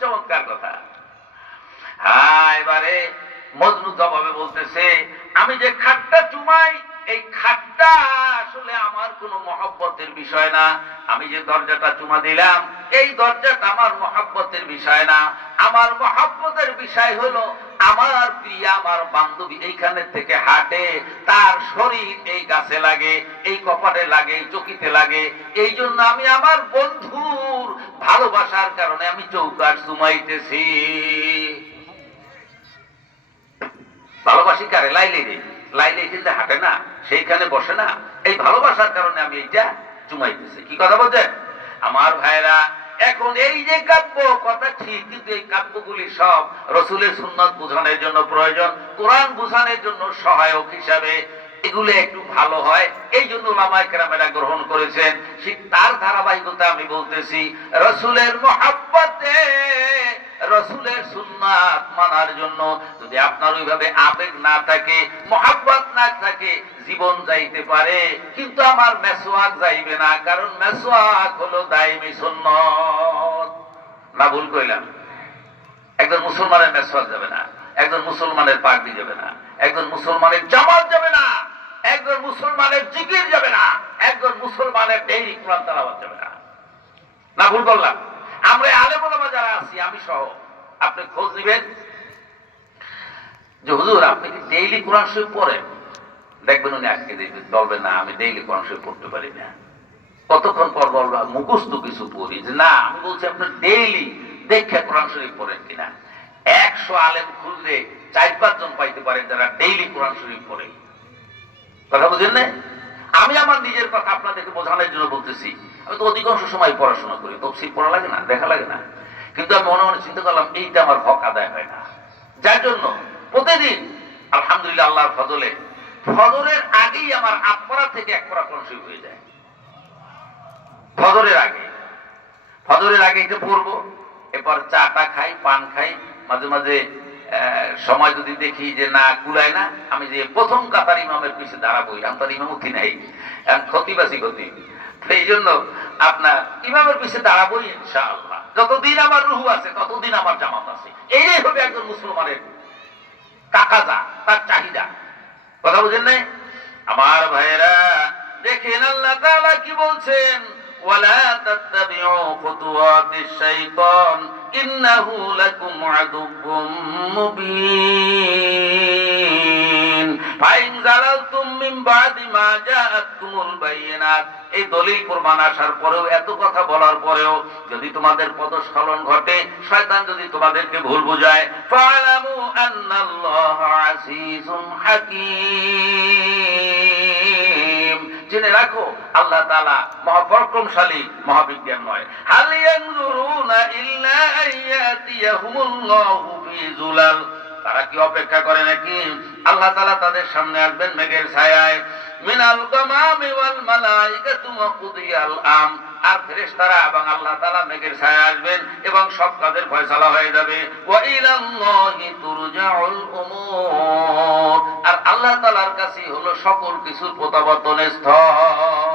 চমৎকার কথা। হ্যাঁ এবারে মজনু জবাবে বলতেছে, আমি যে খাটটা চুমাই, এই খাটটা আসলে আমার কোনো মহব্বতের বিষয় না। আমি যে দরজাটা চুমা দিলাম, এই দরজাটা আমার মহাব্বতের বিষয় না। আমার মহাব্বতের বিষয় হলো আমার প্রিয়া, আমার বান্ধবী এইখানে থেকে হাঁটে, তার শরীর এই গাছে লাগে, এই কপালে লাগে, এই চকিতে লাগে। এই জন্য আমি আমার বন্ধুর ভালোবাসার কারণে আমি চৌকাট চুমাইতেছি ভালোবাসি কারে? লাইলে রে। লাইলে কিন্তু হাঁটে না, সেইখানে বসে না। এই ভালোবাসার কারণে আমি এইটা চুমাইতেছি কি কথা বলছেন? আমার ভাইরা এখন এই যে কাব্য, কথা ঠিক, কিন্তু এই কাব্যগুলি সব রসুলের সুন্নত বোঝানোর জন্য প্রয়োজন, কোরআন বোঝানোর জন্য সহায়ক হিসাবে। এগুলো একটু ভালো হয় এই জন্য লামাই কেরামেরা গ্রহণ করেছেন। ঠিক তার ধারাবাহিকতা আমি বলতেছি, রসুলের মহাব্বতে রসুলের সুন্নাত মানার জন্য যদি আপনার ওইভাবে আবেগ না থাকে, মহাব্বত না থাকে, জীবন যাইতে পারে, কিন্তু আমার মেসোয়াক যাইবে না, কারণ মেসোয়াক হলো দায়মি সুন্নত। না, ভুল কইলাম। একজন মুসলমানের মেসওয়াক যাবে না, একজন মুসলমানের পাগড়ি যাবে না, একজন মুসলমানের জামাত যাবে না, একজন মুসলমানের জিকির যাবে না, একজন মুসলমানের ডেইলি কোরআন তালাবাত যাবে না। না, ভুল বললাম। আমরা আলেমা যারা আছি, আমি সহ। আপনি খোঁজ দিবেন যে হুজুর, আপনি কি ডেইলি কোরআন শরীফ পড়েন? দেখবেন উনি আজকে দেখবেন বলবেন না, আমি ডেইলি কোরআন শরীফ পড়তে পারি না। কতক্ষণ পর বলবা মুখস্থ কিছু পড়ি। যে, না, আমি বলছি, আপনি ডেইলি দেখে কোরআন শরীফ পড়েন কিনা? একশো আলেম খুঁজলে চার পাঁচজন পাইতে পারেন যারা ডেইলি কোরআন শরীফ পড়ে। কথা বুঝেন না আমি আমার নিজের কথা আপনাদেরকে বোঝানোর জন্য বলতেছি। আমি তো অধিকাংশ সময় পড়াশোনা করি। তফসিল পড়া লাগে না, দেখা লাগে না। কিন্তু আমি মনে মনে চিন্তা করলাম, এইটা আমার হক আদায় হয় না। যার জন্য প্রতিদিন, আলহামদুলিল্লাহ আল্লাহর ফজলে, ফজরের আগেই আমার আপরা থেকে এক পড়া কোরআন শরীফ হয়ে যায়। ফজরের আগে। ফজরের আগে এটা পড়ব, এরপর চাটা খাই, পান খাই, মাঝে মাঝে সময় যদি দেখি যে না কুলায় না, আমি যে প্রথম কাতার ইমামের পিছিয়ে দাঁড়াবোই আমি তার ইমাম উঠি নাই এখন ক্ষতিবাসী ক্ষতি। এই জন্য আপনার ইমামের পিছিয়ে দাঁড়াবোই ইনশাআল্লাহ। যতদিন আমার রুহু আছে, ততদিন আমার জামাত আছে। এইটাই হবে একজন মুসলমানের কাকাজা তার চাহিদা। কথা বুঝেন নাই? আমার ভাইয়েরা, দেখেন আল্লাহ তাআলা কি বলছেন? ফাইন জালালতুম মিন বাদি এই দলিল প্রমাণ আসার পরেও, এত কথা বলার পরেও যদি তোমাদের পদস্খলন ঘটে, শয়তান যদি তোমাদেরকে ভুল জেনে রাখো, আল্লাহ মহাপরাক্রমশালী তারা কি অপেক্ষা করে নাকি? আল্লাহ তাআলা তাদের সামনে আসবেন মেঘের ছায়ায়। মিনাল গামামি ওয়াল মালাইকাতু আম। আর ফেরেশতারা এবং আল্লাহ তাআলা মেঘের ছায়া আসবেন এবং সব কাজের ফয়সালা হয়ে যাবে। আর আল্লাহ তালার কাছে হলো সকল কিছুর প্রত্যাবর্তনের স্থল।